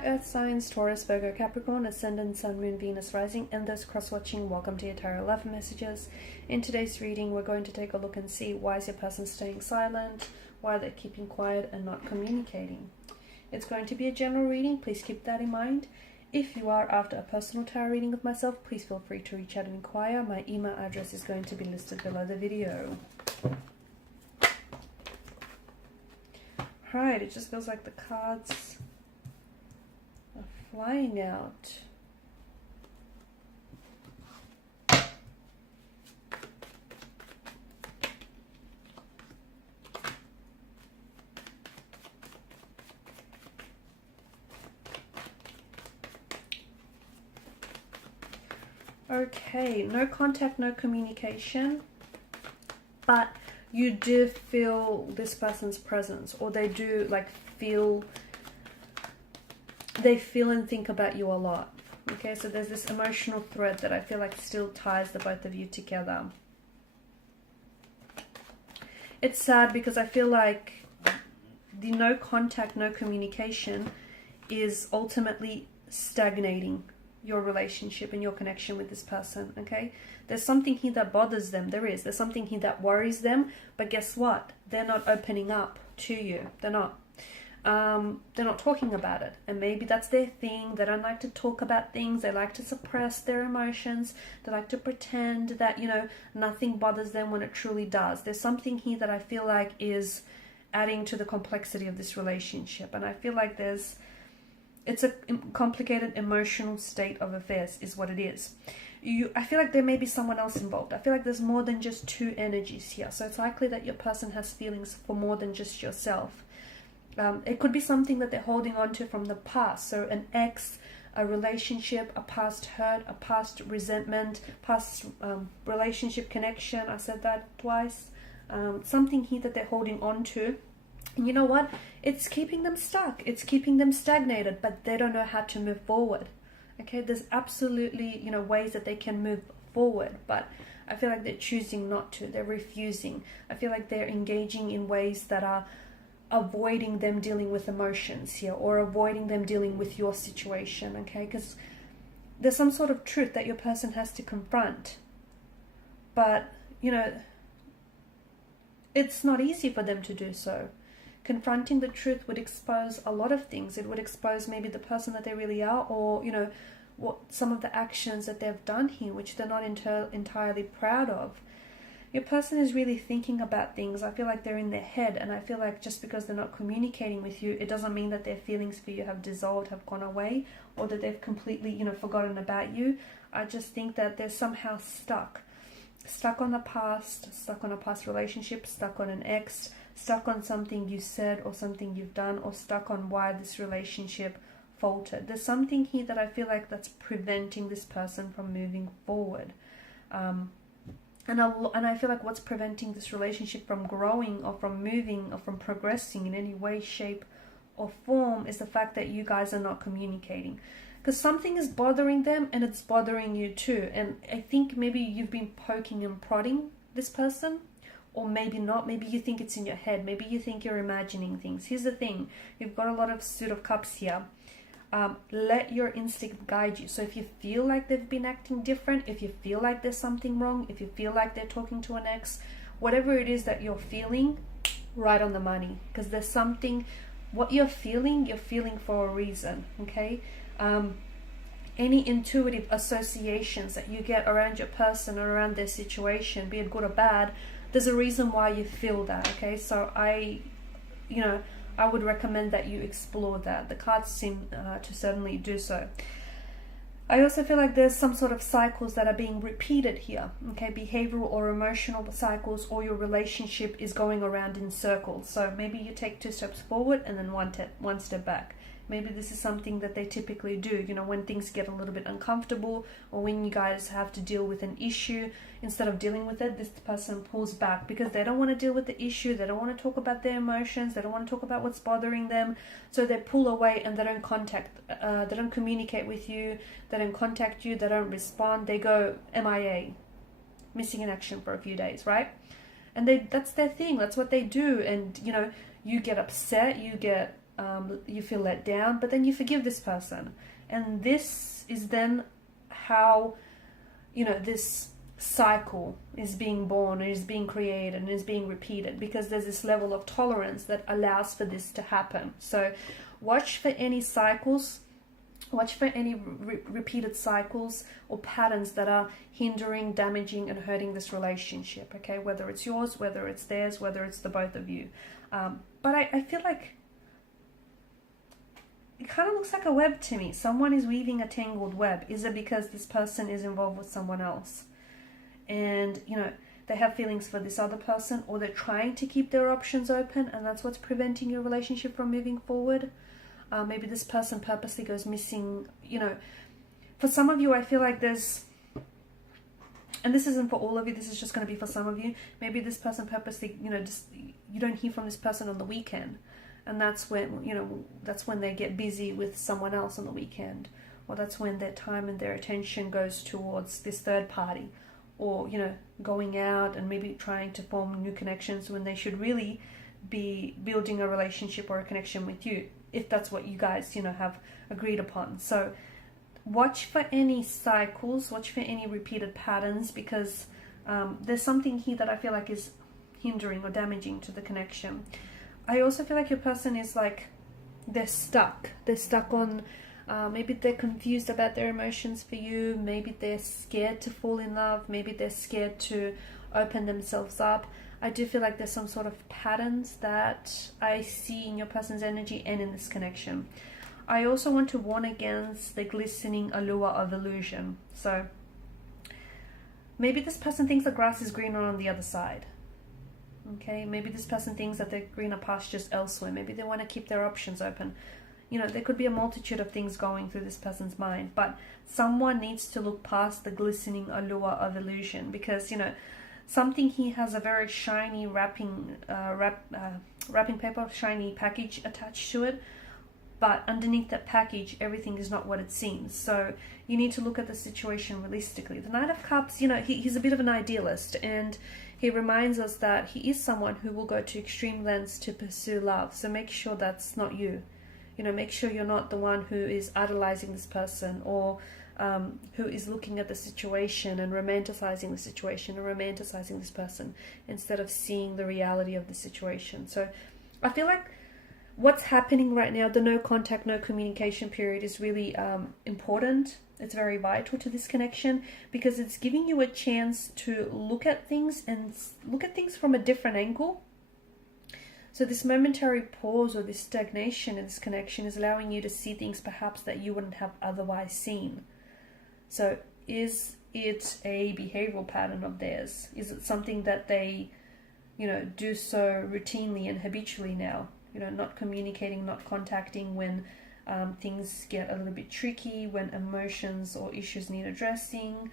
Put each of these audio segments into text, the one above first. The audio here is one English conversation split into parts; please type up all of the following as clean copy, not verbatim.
my earth signs, Taurus, Virgo, Capricorn, Ascendant, Sun, Moon, Venus, Rising, and those cross-watching, welcome to your Tarot Love Messages. In today's reading, we're going to take a look and see why is your person staying silent, why they're keeping quiet and not communicating. It's going to be a general reading, please keep that in mind. If you are after a personal tarot reading with myself, please feel free to reach out and inquire. My email address is going to be listed below the video. Alright, it just feels like the cards are flying out. Okay, no contact, no communication, but you do feel this person's presence, or they do feel and think about you a lot. Okay, so there's this emotional thread that I feel like still ties the both of you together. It's sad because I feel like the no contact, no communication is ultimately stagnating your relationship and your connection with this person. Okay, there's something here that bothers them. There's something here that worries them, but guess what, they're not opening up to you. They're not talking about it, and maybe that's their thing. They don't like to talk about things. They like to suppress their emotions. They like to pretend that, you know, nothing bothers them when it truly does. There's something here that I feel like is adding to the complexity of this relationship, and I feel like it's a complicated emotional state of affairs is what it is. I feel like there may be someone else involved. I feel like there's more than just two energies here. So it's likely that your person has feelings for more than just yourself. It could be something that they're holding on to from the past. So an ex, a relationship, a past hurt, a past resentment, past relationship connection. I said that twice. Something here that they're holding on to. And you know what? It's keeping them stuck. It's keeping them stagnated, but they don't know how to move forward. Okay, there's absolutely, you know, ways that they can move forward, but I feel like they're choosing not to. They're refusing. I feel like they're engaging in ways that are avoiding them dealing with emotions here, or avoiding them dealing with your situation. Okay, because there's some sort of truth that your person has to confront, but you know, it's not easy for them to do so. Confronting the truth would expose a lot of things. It would expose maybe the person that they really are, or, you know, what some of the actions that they've done here, which they're not entirely proud of. Your person is really thinking about things. I feel like they're in their head, and I feel like just because they're not communicating with you, it doesn't mean that their feelings for you have dissolved, have gone away, or that they've completely, you know, forgotten about you. I just think that they're somehow stuck on the past, stuck on a past relationship, stuck on an ex, stuck on something you said or something you've done, or stuck on why this relationship faltered. There's something here that I feel like that's preventing this person from moving forward. And I feel like what's preventing this relationship from growing or from moving or from progressing in any way, shape or form is the fact that you guys are not communicating. Because something is bothering them, and it's bothering you too. And I think maybe you've been poking and prodding this person, or maybe not. Maybe you think it's in your head. Maybe you think you're imagining things. Here's the thing. You've got a lot of Suit of Cups here. Let your instinct guide you. So if you feel like they've been acting different, if you feel like there's something wrong, if you feel like they're talking to an ex, whatever it is that you're feeling, right on the money. Because there's something, what you're feeling for a reason, okay? Any intuitive associations that you get around your person or around their situation, be it good or bad, there's a reason why you feel that, okay? So I would recommend that you explore that. The cards seem to certainly do so. I also feel like there's some sort of cycles that are being repeated here, okay? Behavioral or emotional cycles, or your relationship is going around in circles. So maybe you take 2 steps forward and then one step back. Maybe this is something that they typically do, you know, when things get a little bit uncomfortable, or when you guys have to deal with an issue, instead of dealing with it, this person pulls back because they don't want to deal with the issue. They don't want to talk about their emotions. They don't want to talk about what's bothering them. So they pull away and they don't communicate with you. They don't contact you. They don't respond. They go MIA, missing in action for a few days, right? And that's their thing. That's what they do. And, you know, you get upset, you get you feel let down, but then you forgive this person. And this is then how, you know, this cycle is being born and is being created and is being repeated, because there's this level of tolerance that allows for this to happen. So watch for any cycles, watch for any repeated cycles or patterns that are hindering, damaging, and hurting this relationship, okay? Whether it's yours, whether it's theirs, whether it's the both of you. But I feel like it kind of looks like a web to me. Someone is weaving a tangled web. Is it because this person is involved with someone else? And, you know, they have feelings for this other person, or they're trying to keep their options open, and that's what's preventing your relationship from moving forward. Maybe this person purposely goes missing. You know, for some of you, I feel like there's, and this isn't for all of you, this is just going to be for some of you. Maybe this person purposely, you know, just, you don't hear from this person on the weekend. And that's when, you know, that's when they get busy with someone else on the weekend. Or that's when their time and their attention goes towards this third party. Or, you know, going out and maybe trying to form new connections when they should really be building a relationship or a connection with you, if that's what you guys, you know, have agreed upon. So watch for any cycles, watch for any repeated patterns, because there's something here that I feel like is hindering or damaging to the connection. I also feel like your person is like, they're stuck on, maybe they're confused about their emotions for you, maybe they're scared to fall in love, maybe they're scared to open themselves up. I do feel like there's some sort of patterns that I see in your person's energy and in this connection. I also want to warn against the glistening allure of illusion. So maybe this person thinks the grass is greener on the other side. Okay, maybe this person thinks that there are greener pastures elsewhere. Maybe they want to keep their options open. You know, there could be a multitude of things going through this person's mind, but someone needs to look past the glistening allure of illusion, because, you know, something here has a very shiny wrapping paper, shiny package attached to it, but underneath that package, everything is not what it seems. So you need to look at the situation realistically. The Knight of Cups, you know, he's a bit of an idealist, and he reminds us that he is someone who will go to extreme lengths to pursue love. So make sure that's not you. You know, make sure you're not the one who is idolizing this person, or who is looking at the situation and romanticizing the situation and romanticizing this person instead of seeing the reality of the situation. So I feel like what's happening right now, the no contact, no communication period, is really important. It's very vital to this connection, because it's giving you a chance to look at things and look at things from a different angle. So this momentary pause or this stagnation in this connection is allowing you to see things perhaps that you wouldn't have otherwise seen. So is it a behavioral pattern of theirs? Is it something that they, you know, do so routinely and habitually now? You know, not communicating, not contacting when things get a little bit tricky, when emotions or issues need addressing.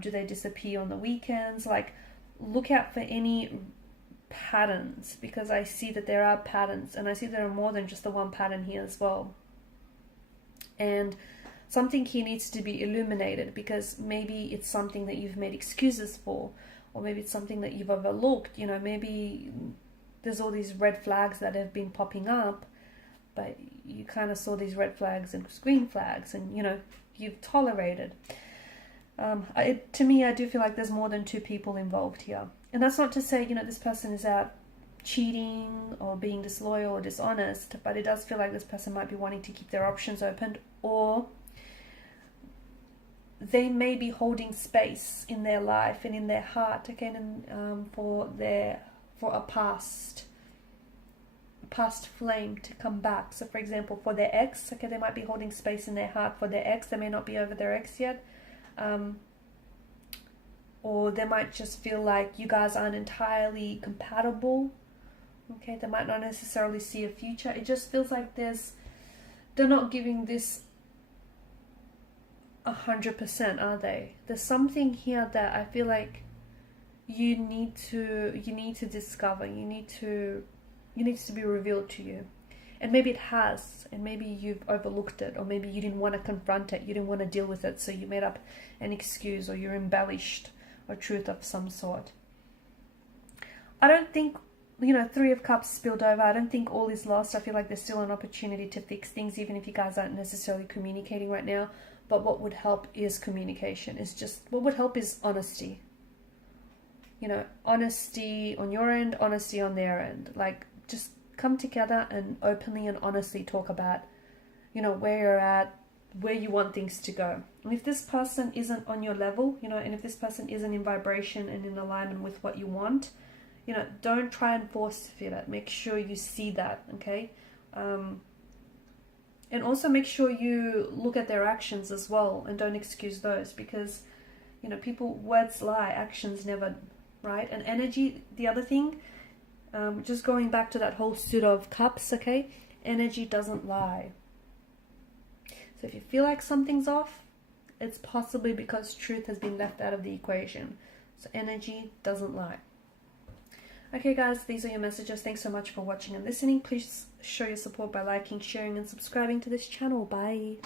Do they disappear on the weekends? Like, look out for any patterns, because I see that there are patterns, and I see there are more than just the one pattern here as well. And something here needs to be illuminated, because maybe it's something that you've made excuses for, or maybe it's something that you've overlooked. You know, maybe there's all these red flags that have been popping up, but you kind of saw these red flags and green flags, and, you know, you've tolerated. To me, I do feel like there's more than two people involved here. And that's not to say, you know, this person is out cheating or being disloyal or dishonest, but it does feel like this person might be wanting to keep their options open, or they may be holding space in their life and in their heart, again, for a past flame to come back. So for example, for their ex, okay, they might be holding space in their heart for their ex. They may not be over their ex yet. Or they might just feel like you guys aren't entirely compatible. Okay, they might not necessarily see a future. It just feels like they're not giving this 100%, are they? There's something here that I feel like you need to discover. It needs to be revealed to you. And maybe it has, and maybe you've overlooked it, or maybe you didn't want to confront it, you didn't want to deal with it, so you made up an excuse, or you embellished a truth of some sort. I don't think you know, Three of Cups spilled over. I don't think all is lost. I feel like there's still an opportunity to fix things, even if you guys aren't necessarily communicating right now. But what would help is communication. What would help is honesty. You know, honesty on your end, honesty on their end. Like, just come together and openly and honestly talk about, you know, where you're at, where you want things to go. And if this person isn't on your level, you know, and if this person isn't in vibration and in alignment with what you want, you know, don't try and force fit it. Make sure you see that, okay? And also make sure you look at their actions as well and don't excuse those, because, you know, words lie, actions never, right? And energy, the other thing, just going back to that whole suit of cups, okay? Energy doesn't lie. So if you feel like something's off, it's possibly because truth has been left out of the equation. So energy doesn't lie. Okay guys, these are your messages. Thanks so much for watching and listening. Please show your support by liking, sharing and subscribing to this channel. Bye.